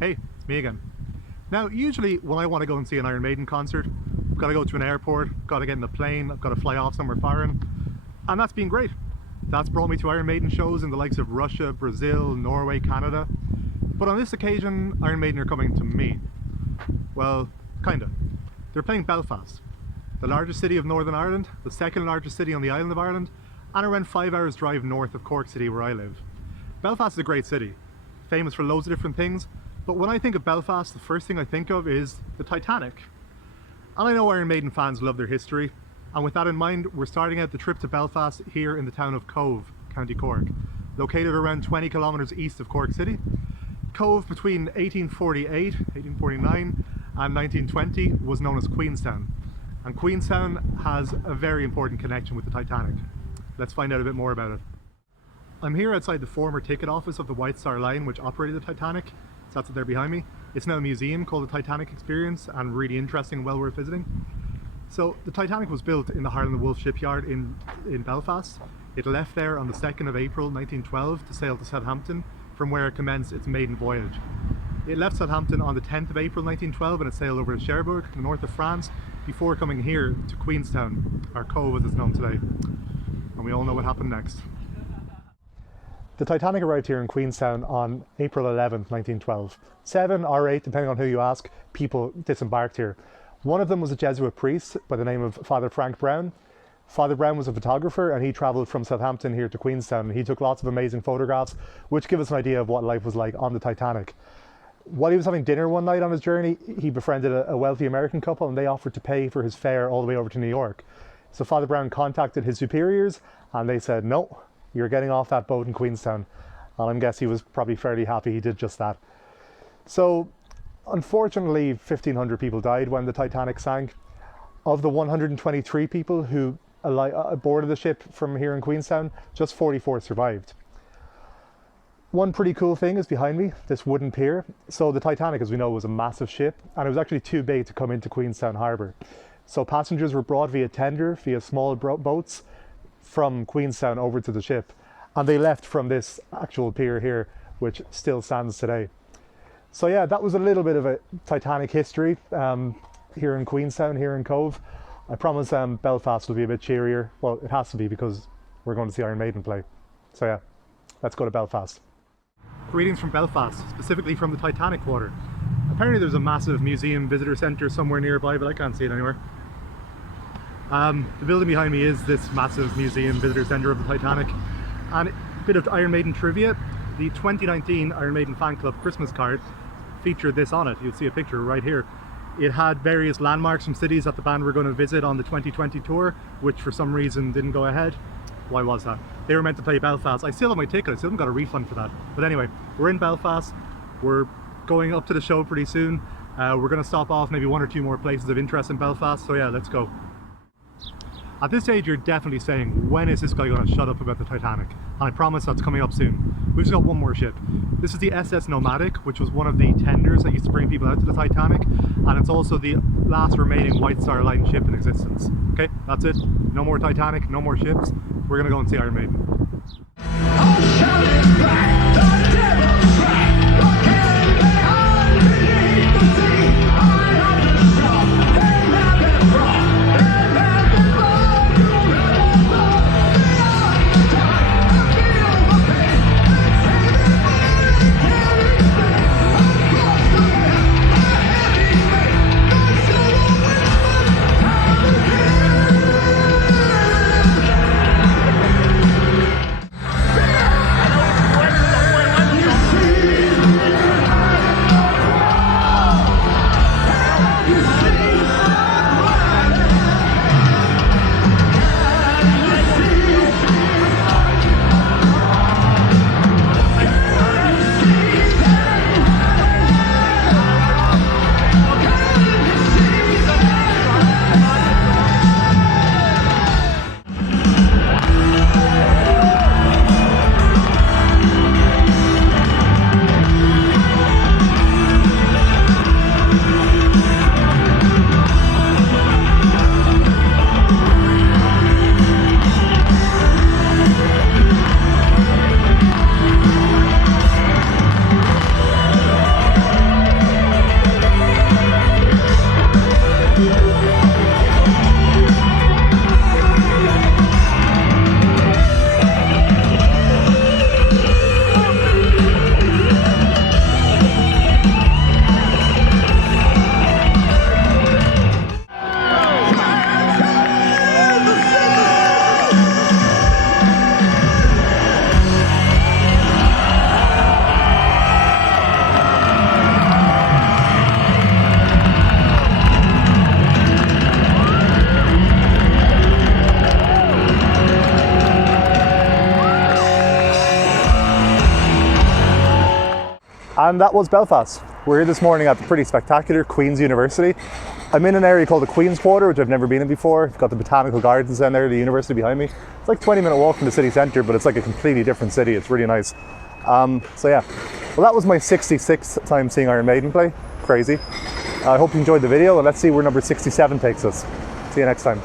Hey, it's me again. Now, usually when I want to go and see an Iron Maiden concert, I've got to go to an airport, I've got to get in the plane, I've got to fly off somewhere foreign, and that's been great. That's brought me to Iron Maiden shows in the likes of Russia, Brazil, Norway, Canada. But on this occasion, Iron Maiden are coming to me. Well, kinda. They're playing Belfast, the largest city of Northern Ireland, the second largest city on the island of Ireland, and around 5 hours drive north of Cork City where I live. Belfast is a great city, famous for loads of different things, but when I think of Belfast, the first thing I think of is the Titanic. And I know Iron Maiden fans love their history, and with that in mind, we're starting out the trip to Belfast here in the town of Cobh, County Cork, located around 20 kilometres east of Cork City. Cobh between 1848, 1849 and 1920 was known as Queenstown, and Queenstown has a very important connection with the Titanic. Let's find out a bit more about it. I'm here outside the former ticket office of the White Star Line, which operated the Titanic. So that's it there behind me. It's now a museum called the Titanic Experience, and really interesting and well worth visiting. So the Titanic was built in the Harland and Wolff shipyard in Belfast. It left there on the 2nd of April 1912 to sail to Southampton, from where it commenced its maiden voyage. It left Southampton on the 10th of April 1912 and it sailed over to Cherbourg, the north of France, before coming here to Queenstown, or Cobh as it's known today. And we all know what happened next. The Titanic arrived here in Queenstown on April 11th, 1912. 7 or 8, depending on who you ask, people disembarked here. One of them was a Jesuit priest by the name of Father Frank Brown. Father Brown was a photographer and he travelled from Southampton here to Queenstown, and he took lots of amazing photographs which give us an idea of what life was like on the Titanic. While he was having dinner one night on his journey, he befriended a wealthy American couple and they offered to pay for his fare all the way over to New York. So Father Brown contacted his superiors and they said, no, you're getting off that boat in Queenstown. And I guess he was probably fairly happy he did just that. So unfortunately 1,500 people died when the Titanic sank. Of the 123 people who boarded the ship from here in Queenstown, just 44 survived. One pretty cool thing is behind me, this wooden pier. So the Titanic, as we know, was a massive ship, and it was actually too big to come into Queenstown Harbour. So passengers were brought via tender, via small boats from Queenstown over to the ship, and they left from this actual pier here, which still stands today. So yeah, that was a little bit of a Titanic history here in Queenstown, here in Cobh. I promise Belfast will be a bit cheerier. Well, it has to be because we're going to see Iron Maiden play. So yeah, let's go to Belfast. Greetings from Belfast, specifically from the Titanic Quarter. Apparently there's a massive museum visitor centre somewhere nearby, but I can't see it anywhere. The building behind me is this massive museum visitor centre of the Titanic. And a bit of Iron Maiden trivia, the 2019 Iron Maiden fan club Christmas card featured this on it. You'll see a picture right here. It had various landmarks from cities that the band were going to visit on the 2020 tour, which for some reason didn't go ahead. Why was that? They were meant to play Belfast. I still have my ticket, I still haven't got a refund for that. But anyway, we're in Belfast, we're going up to the show pretty soon. We're going to stop off maybe 1 or 2 more places of interest in Belfast, so yeah, let's go. At this stage, you're definitely saying, when is this guy going to shut up about the Titanic? And I promise that's coming up soon. We've just got one more ship. This is the SS Nomadic, which was one of the tenders that used to bring people out to the Titanic, and it's also the last remaining White Star Line ship in existence. Okay, that's it. No more Titanic, no more ships. We're going to go and see Iron Maiden. And that was Belfast. We're here this morning at the pretty spectacular Queen's University. I'm in an area called the Queen's Quarter, which I've never been in before. It's got the botanical gardens down there, the university behind me. It's like a 20-minute walk from the city centre, but it's like a completely different city. It's really nice. So yeah, well, that was my 66th time seeing Iron Maiden play. Crazy. I hope you enjoyed the video, and let's see where number 67 takes us. See you next time.